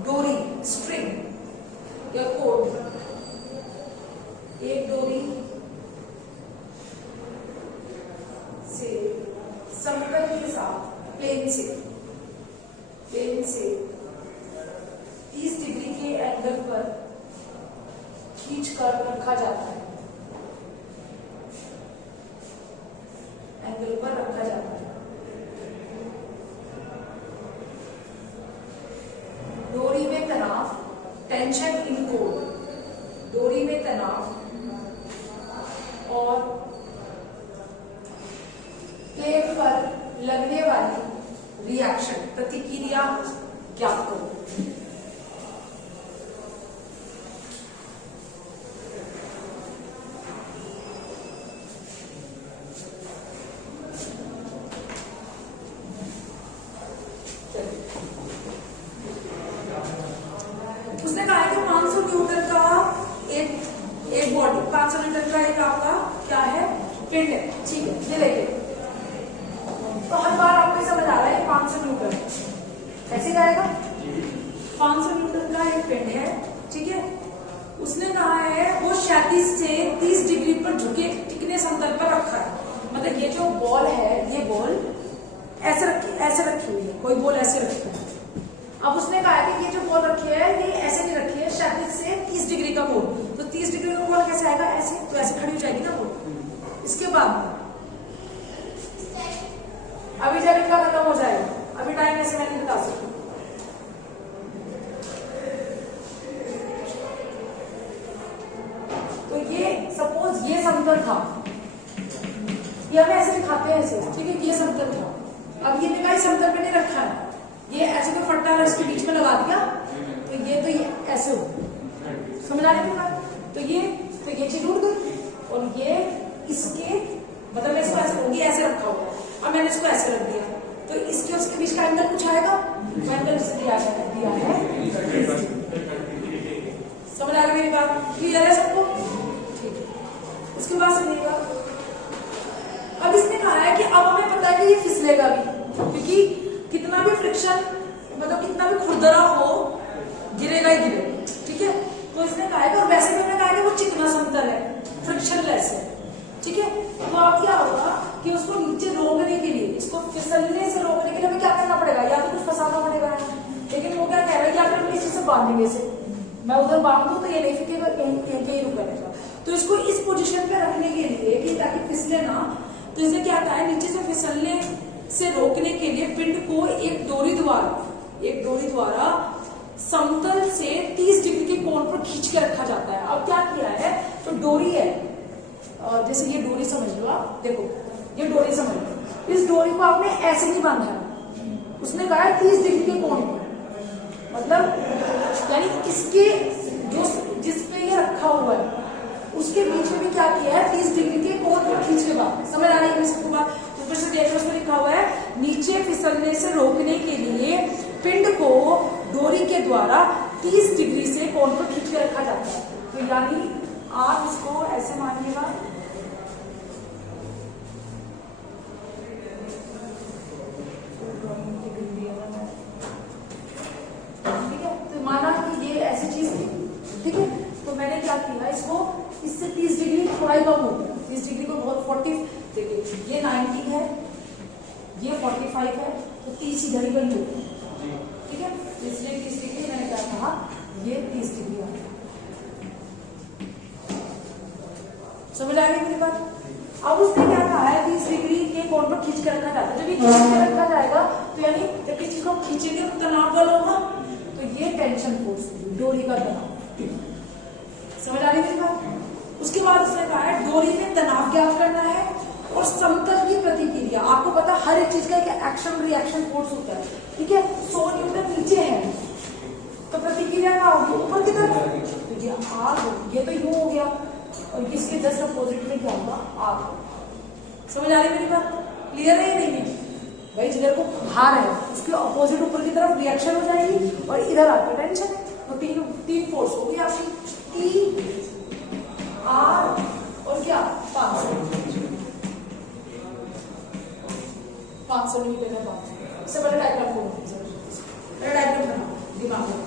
डोरी, स्ट्रिंग या कोड, एक डोरी से समतल के साथ, प्लेन से 30 डिग्री के एंगल पर खींचकर रखा जाता है, एंगल पर रखा जाता है। डोरी में तनाव, टेंशन इन कोड, डोरी में तनाव और प्लेन पर लगने वाली रिएक्शन, प्रतिक्रिया ज्ञात करो। उसने कहा है कि 500 न्यूटन का एक बॉडी, 500 न्यूटन का एक आपका क्या है, पिंड है, ठीक है, ये देखिए। तो हर बार आपको समझ आ रहा है 500 न्यूटन कैसे जाएगा। 500 न्यूटन का एक पिंड है, ठीक है, उसने कहा है वो क्षैतिज से 30 डिग्री पर झुके टिकने समतल पर रखा है। मतलब ये जो बॉल है, ये बॉल ऐसे रखी हुई है, कोई बॉल ऐसे रखी है। अब उसने कहा है कि ये जो बॉल रखी है ये ऐसे नहीं रखी है, क्षैतिज से 30 डिग्री का कोण, तो 30 डिग्री का कोण कैसे आएगा, ऐसे, तो ऐसे खड़ी हो जाएगी ना बॉल। इसके बाद अभी जब इनका खत्म हो जाएगा, अभी टाइम ऐसे मैं नहीं बता सकती। तो ये सपोज ये समतल था, ये हमें ऐसे दिखाते हैं ऐसे, ठीक है, ये समतल था। अब ये निकाय समतल पे नहीं रखा है, ये ऐसे कोई फट्टा इसके बीच में लगा दिया, तो ये ऐसे हो, समझ आ रही है बात। तो ये चीज उड़ गई और ये इसके, मतलब मैं इसको ऐसे होंगी, ऐसे रखा हुआ है, अब मैंने इसको ऐसे रख दिया, तो इसके उसके बीच का एंगल कुछ आएगा, एंगल से दिया है। समझ आ गई मेरी बात, क्लियर है सबको, ठीक है। उसके बाद सुनिएगा, अब इसने कहा है कि अब हमें पता है कि ये फिसलेगा भी, क्योंकि कितना भी फ्रिक्शन, मतलब कितना भी खुरदरा हो, गिरेगा ही गिरेगा, ठीक है। तो इसने कहा है कि, और वैसे भी हमने कहा है कि वो फ्रिक्शनलेस है, ठीक है। तो अब क्या होगा कि उसको नीचे रोकने के लिए, इसको फिसलने से रोकने के लिए हमें क्या करना पड़ेगा, या तो कुछ फंसाना पड़ेगा, लेकिन वो क्या कह रहा है, या फिर हम किसी से बांधेंगे इसे, मैं उधर बांध दूं तो ये नहीं फिकेगा, यही रुक रहेगा। तो इसको इस पोजीशन पे रखने के लिए कि ताकि फिसले ना, तो इसे क्या कहा है, नीचे से फिसलने से रोकने के लिए पिंड को एक डोरी द्वारा समतल से 30 डिग्री के कोण पर खींच के रखा जाता है। अब क्या किया है, तो डोरी है, जैसे ये डोरी समझ लो आप, देखो ये डोरी समझ लो, इस डोरी को आपने ऐसे नहीं बांधा है, उसने कहा है 30 डिग्री के कोण पर, मतलब यानी इसके जो जिस पे ये रखा हुआ है उसके बीच में भी क्या किया है, 30 डिग्री के कोण पर खींच के बाद, समझ आ रही है इसको बात। तो फिर से देखो, उसमें लिखा हुआ है नीचे फिसलने से रोकने के लिए पिंड को डोरी के द्वारा 30 डिग्री से कोण पर खींच के रखा जाता है। तो यानी आप इसको ऐसे मानिएगा, ठीक है। तो माना कि ये ऐसी चीज थी, ठीक है, तो मैंने क्या किया, इसको इससे 30 डिग्री थोड़ा ही कम हो गया, 30 डिग्री को बहुत 40, देखिए ये 90 है, ये 45 है, तो 30 इधर ही बनी होती है, ठीक है। इसलिए 30 डिग्री मैंने क्या कहा, ये 30 डिग्री आ गया। समझ आ गई मेरी बात। अब उसने क्या कहा है, 30 डिग्री के कोण पर खींच कर रखा जाता है। जब ये खींच के रखा जाएगा तो यानी जब किसी चीज को खींचेंगे तो तनाव बल होगा, तो ये टेंशन फोर्स, डोरी का तनाव। समझ आ रही मेरी बात। उसके बाद उसने कहा है डोरी में तनाव ज्ञात करना है और समतल की प्रतिक्रिया। आपको पता हर एक चीज का एक एक्शन रिएक्शन फोर्स होता है, ठीक है। 100 न्यूटन नीचे है तो प्रतिक्रिया क्या होगी, ऊपर की तरफ, तो ये आग होगी, ये तो यूं हो गया, और इसके जस्ट अपोजिट में क्या होगा, आग। समझ आ रही मेरी बात, क्लियर है या नहीं है भाई। जिधर को भार है उसके अपोजिट ऊपर की तरफ रिएक्शन हो जाएगी और इधर आपका टेंशन है, तो तीन फोर्स होगी आपकी, टी आर और क्या 500 न्यूटन है। इससे बड़ा डायग्राम बनाओ दिमाग में।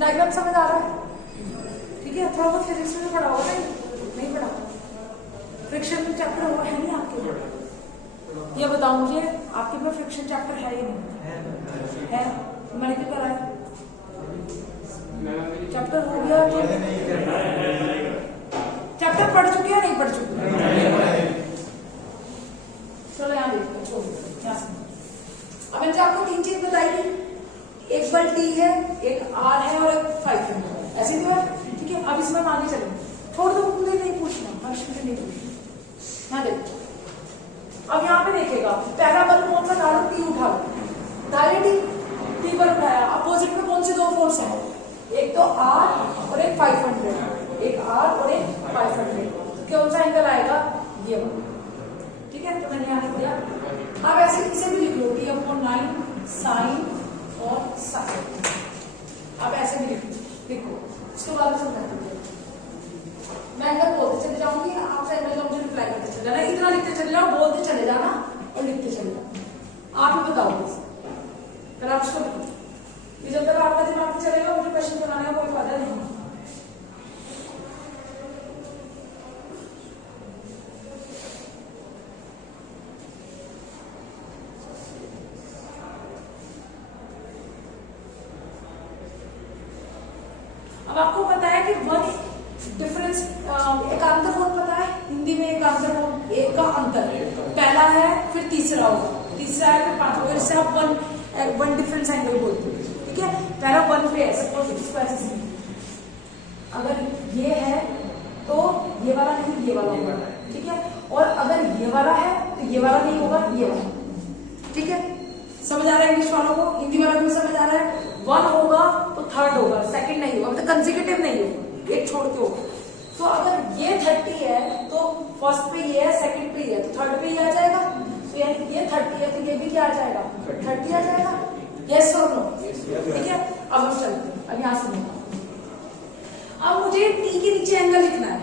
डायग्राम समझ आ रहा है, ठीक है। थोड़ा बहुत फिजिक्स में पढ़ा होगा, नहीं पढ़ा, फ्रिक्शन चैप्टर हुआ है नहीं आपके, ये बताओ मुझे, आपके पास फ्रिक्शन चैप्टर है या नहीं है? मैंने क्या करा है, चैप्टर हो गया, चैप्टर पढ़ चुके या नहीं पढ़ चुके? चलो यहाँ देखो, अब मैंने आपको 3 चीज बताई थी, एक बल टी है, एक आर है और एक 5 है, ऐसे भी है, ठीक है। अब इसमें आगे चलेंगे, छोड़ दो, मुझे नहीं पूछना, मुझे नहीं पूछना। यहाँ देखो, अब यहाँ पे देखेगा पहला बल कौन सा डालो, टी उठा लो, डायरेक्ट टी पर उठाया, अपोजिट में कौन से 2 फोर्स है, एक तो आर और एक 500, एक आर और एक 500, कौन सा एंगल आएगा, ये वाला, ठीक है। तो मैंने यहाँ लिख दिया। अब ऐसे इसे भी लिख लो, T/9 साइन और साइन, अब ऐसे भी लिख लो, लिखो, उसके बाद में समझाती हूँ। मैं एंगल बोलते चले जाऊंगी, आपसे एंगल का मुझे रिप्लाई करते चले जाना, इतना लिखते चले जाओ, बोलते चले जाना और लिखते चले जाओ। आप ही बताओ फिर आप उसको लिखो। ये जब तक आपका दिमाग में चलेगा मुझे क्वेश्चन बनाने का कोई फायदा नहीं। अब आपको पता है कि वन डिफरेंस, एकांतर कोण पता है हिंदी में, एकांतर कोण एक का अंतर पहला है, फिर तीसरा होगा, तीसरा है, फिर पांचवा, इससे आप वन डिफरेंस एंगल बोलते हैं। ठीक है, पहला वन पे है, सपोज इसको ऐसे समझिए, अगर ये है तो ये वाला नहीं ये वाला होगा। ठीक है, और अगर ये वाला है तो ये वाला नहीं होगा, ये वाला। ठीक है, समझ आ रहा है इंग्लिश वालों को? हिंदी वालों को समझ आ रहा है? वन होगा तो थर्ड होगा, सेकंड नहीं होगा, मतलब कंसेक्यूटिव नहीं होगा, एक छोड़ के होगा। तो अगर ये 30 है तो फर्स्ट पे ये है, सेकंड पे ये है, तो थर्ड पे ये आ जाएगा। तो यानी ये 30 है तो ये भी क्या आ जाएगा, 30 आ जाएगा। यस और नो? ठीक है, अब हम चलते हैं, अब यहाँ से अब मुझे टी के नीचे एंगल लिखना है।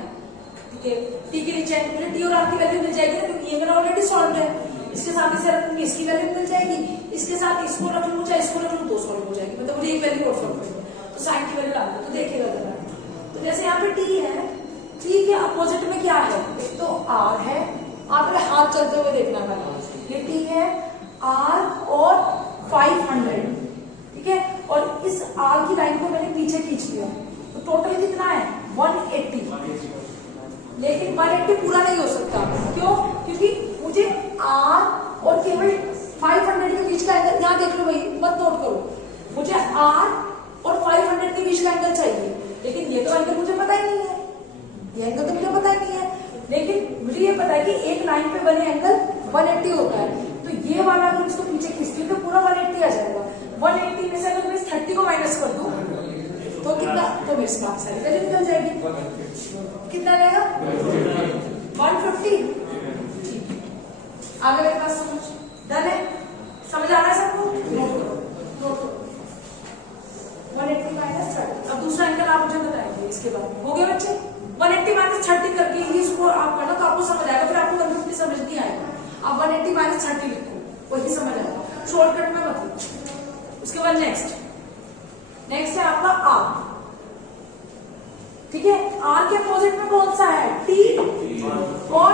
ठीक है, टी के नीचे एंगल, टी और आर की वैल्यू मिल जाएगी ना, क्योंकि ये मेरा ऑलरेडी सॉल्व है। इसके साथ इसे रख लूंगी, इसकी वैल्यू मिल जाएगी, इसके साथ इसको रख लूंगा, चाहे इसको रख लूँ, दो सॉल्व हो जाएगी, मतलब मुझे एक वैल्यू और सॉल्व करनी है। तो साइन की वैल्यू डाल दो, तो देखिएगा जरा। तो जैसे यहाँ पे टी है, टी के अपोजिट में क्या है, एक तो आर है, आपने हाथ चलते हुए देखना है, ये टी है, आर और 500। ठीक है, और इस आर की लाइन को मैंने पीछे खींच लिया, तो टोटल कितना है 180। लेकिन 180 पूरा नहीं हो सकता, क्यों? क्योंकि मुझे आर और केवल 500 के बीच का एंगल, यहाँ देख लो भाई, मत नोट करो, मुझे आर और 500 के बीच का एंगल चाहिए, लेकिन ये तो एंगल मुझे पता ही नहीं है, ये एंगल तो मुझे पता ही नहीं है। लेकिन मुझे ये पता है कि एक लाइन पे बने एंगल 180 होता है, तो ये वाला अगर इसको पीछे खींचती हूँ तो पूरा 180 आ जाएगा। 180 में से अगर मैं इस 30 को माइनस कर दूं तो कितना, तो मेरे से काफी सारी वैल्यू निकल जाएगी। कितना रहेगा 150। आगे मेरे पास समझ डन है, समझ आ रहा है सबको? नोट करो, नोट करो, 180 माइनस 30। अब दूसरा एंगल आप मुझे बताएंगे इसके बाद। हो गया बच्चे? 180 माइनस 30 करके ही इसको आप करना, तो आपको समझ आएगा, फिर आपको 150 समझ नहीं आएगा। आप 180 माइनस 30 लिखो, वही समझ आएगा, शॉर्टकट में मत लिखो। उसके बाद नेक्स्ट है आपका आर। ठीक है, आर के अपोजिट में कौन सा है, टी, और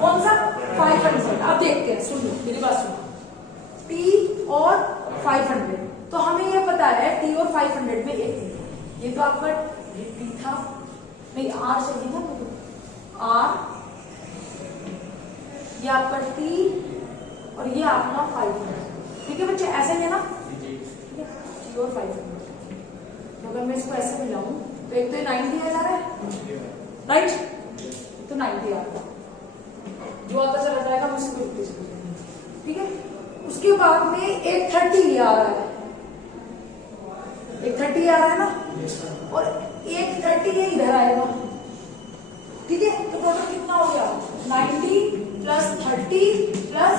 कौन सा 500। अब देखते हैं, सुन लो मेरी बात सुनो, टी और 500, तो हमें ये पता है टी और 500 में एक, ये तो आपका टी था, नहीं आर चाहिए था, आर, ये आपका टी और ये आपका 500। ठीक है बच्चे, ऐसे ही है ना, टी और 500। अगर मैं इसको ऐसे मिलाऊं तो एक तो 90 आ जा रहा है, राइट, तो 90 आ रहा है, जो आता चला जाएगा मैं उसको लिखते चली जाऊंगी। ठीक है, उसके बाद में एक 30 ये आ रहा है, एक 30 आ रहा है ना, और एक 30 ये इधर आएगा। ठीक है, तो टोटल कितना हो गया 90 प्लस 30 प्लस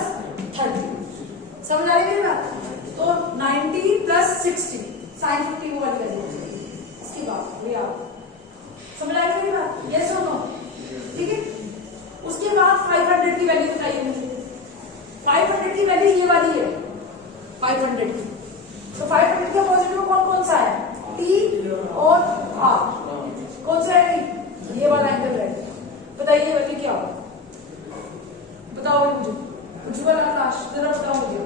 30। समझ आ रही मेरी बात? तो 90 प्लस 60 साइन 50 वो वाली वैल्यू इसकी बात ये आप समझ आएगी मेरी बात? यस और नो? ठीक है, उसके बाद 500 की वैल्यू बताइए मुझे। 500 की वैल्यू ये वाली है 500 की, तो 500 के अपोजिट में कौन कौन सा है, टी और आर। कौन सा है, ये वाला एंगल है। बताइए वैल्यू क्या होगा, बताओ मुझे, उज्ज्वल आकाश जरा बताओ मुझे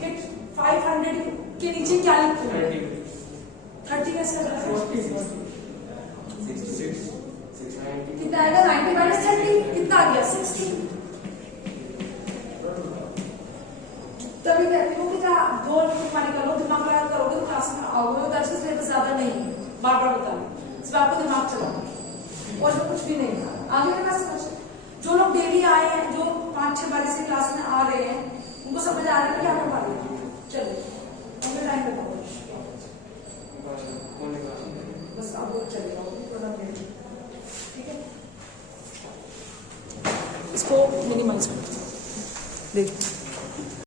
कि 500 के नीचे क्या लिखूं? 30 कैसे आ जाएगा? 66 कितना आएगा, 90 माइनस 30 कितना आ गया 60। तभी कहती हूँ कि दो माने करो, दिमाग लगा करोगे तो क्लास में आओगे, तो दर्शन सिलेबस ज्यादा नहीं है, बार बार बताना, इसमें आपको दिमाग चलाना और कुछ भी नहीं है। आगे मेरे पास समझ, जो लोग डेली आए हैं, जो 5-6 बार से क्लास में आ रहे हैं, उनको समझ आ रहा है क्या करवा रहे हैं। चलिए हमें टाइम बताओ, बस आप लोग चले जाओ, ठीक है, इसको मिनिमाइज कर देखिए।